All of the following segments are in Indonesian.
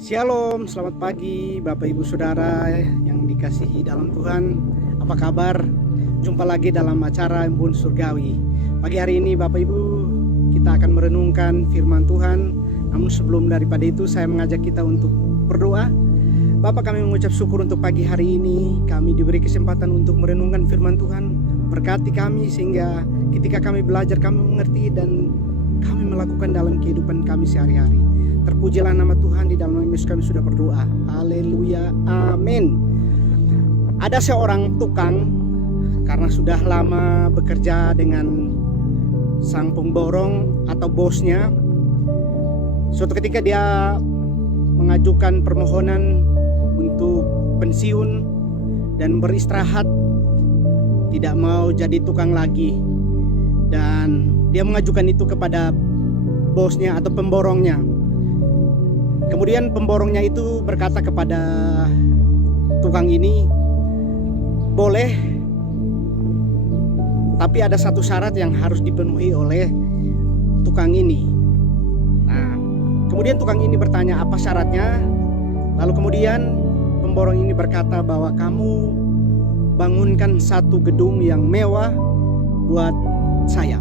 Shalom, selamat pagi Bapak Ibu Saudara yang dikasihi dalam Tuhan. Apa kabar? Jumpa lagi dalam acara Embun Surgawi. Pagi hari ini Bapak Ibu, kita akan merenungkan firman Tuhan. Namun sebelum daripada itu saya mengajak kita untuk berdoa. Bapak, kami mengucap syukur untuk pagi hari ini. Kami diberi kesempatan untuk merenungkan firman Tuhan. Berkati kami sehingga ketika kami belajar kami mengerti dan kami melakukan dalam kehidupan kami sehari-hari. Terpujilah nama Tuhan, di dalam nama Yesus kami sudah berdoa. Haleluya, amin. Ada seorang tukang, karena sudah lama bekerja dengan sang pemborong atau bosnya. Suatu ketika dia mengajukan permohonan untuk pensiun dan beristirahat, tidak mau jadi tukang lagi. Dan dia mengajukan itu kepada bosnya atau pemborongnya. Kemudian pemborongnya itu berkata kepada tukang ini, boleh, tapi ada satu syarat yang harus dipenuhi oleh tukang ini. Nah, kemudian tukang ini bertanya apa syaratnya. Lalu kemudian pemborong ini berkata bahwa kamu bangunkan satu gedung yang mewah buat saya.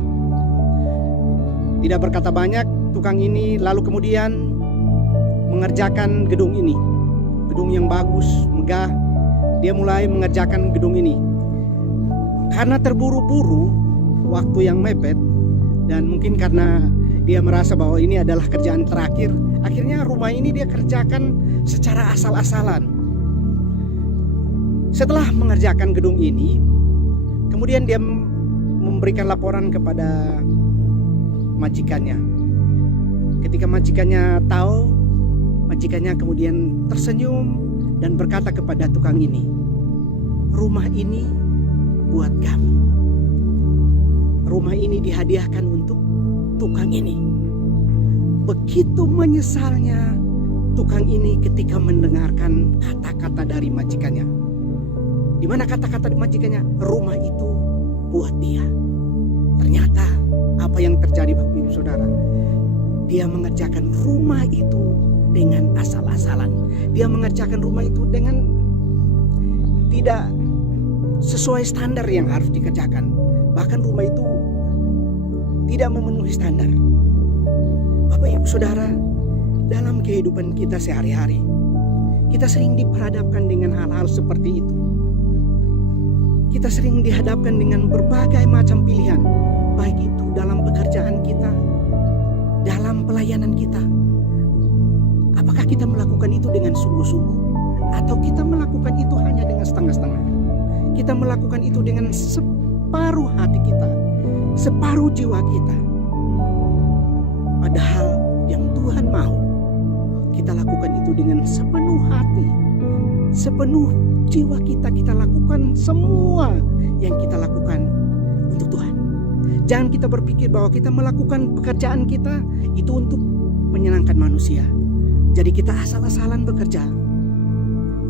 Tidak berkata banyak tukang ini, lalu kemudian mengerjakan gedung ini, gedung yang bagus, megah. Dia mulai mengerjakan gedung ini. Karena terburu-buru, waktu yang mepet, dan mungkin karena dia merasa bahwa ini adalah kerjaan terakhir, akhirnya rumah ini dia kerjakan secara asal-asalan. Setelah mengerjakan gedung ini, kemudian dia memberikan laporan kepada majikannya. Ketika majikannya tahu, majikannya kemudian tersenyum dan berkata kepada tukang ini, rumah ini buat kamu. Rumah ini dihadiahkan untuk tukang ini. Begitu menyesalnya tukang ini ketika mendengarkan kata-kata dari majikannya. Di mana kata-kata majikannya? Rumah itu buat dia. Ternyata apa yang terjadi Bapak Ibu Saudara? Dia mengerjakan rumah itu dengan asal-asalan. Dia mengerjakan rumah itu dengan tidak sesuai standar yang harus dikerjakan. Bahkan rumah itu tidak memenuhi standar. Bapak Ibu Saudara, dalam kehidupan kita sehari-hari, kita sering diperhadapkan dengan hal-hal seperti itu. Kita sering dihadapkan dengan berbagai macam pilihan, baik itu dalam pekerjaan kita, dalam pelayanan kita. Apakah kita melakukan itu dengan sungguh-sungguh, atau kita melakukan itu hanya dengan setengah-setengah? Kita melakukan itu dengan separuh hati kita, separuh jiwa kita. Padahal yang Tuhan mau, kita lakukan itu dengan sepenuh hati, sepenuh jiwa kita. Kita lakukan semua yang kita lakukan untuk Tuhan. Jangan kita berpikir bahwa kita melakukan pekerjaan kita itu untuk menyenangkan manusia. Jadi kita asal-asalan bekerja.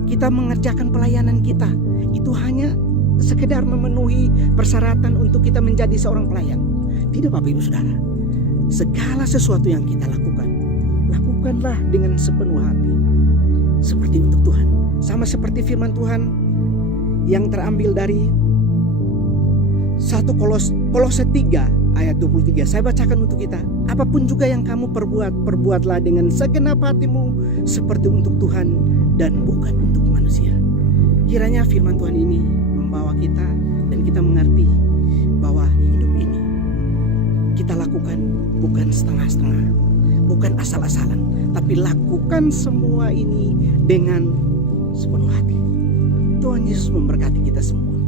Kita mengerjakan pelayanan kita itu hanya sekedar memenuhi persyaratan untuk kita menjadi seorang pelayan. Tidak Bapak Ibu Saudara. Segala sesuatu yang kita lakukan, lakukanlah dengan sepenuh hati. Seperti untuk Tuhan. Sama seperti firman Tuhan yang terambil dari 1 Kolose 3 ayat 23. Saya bacakan untuk kita. Apapun juga yang kamu perbuat, perbuatlah dengan segenap hatimu seperti untuk Tuhan dan bukan untuk manusia. Kiranya firman Tuhan ini membawa kita dan kita mengerti bahwa hidup ini kita lakukan bukan setengah-setengah, bukan asal-asalan, tapi lakukan semua ini dengan sepenuh hati. Tuhan Yesus memberkati kita semua.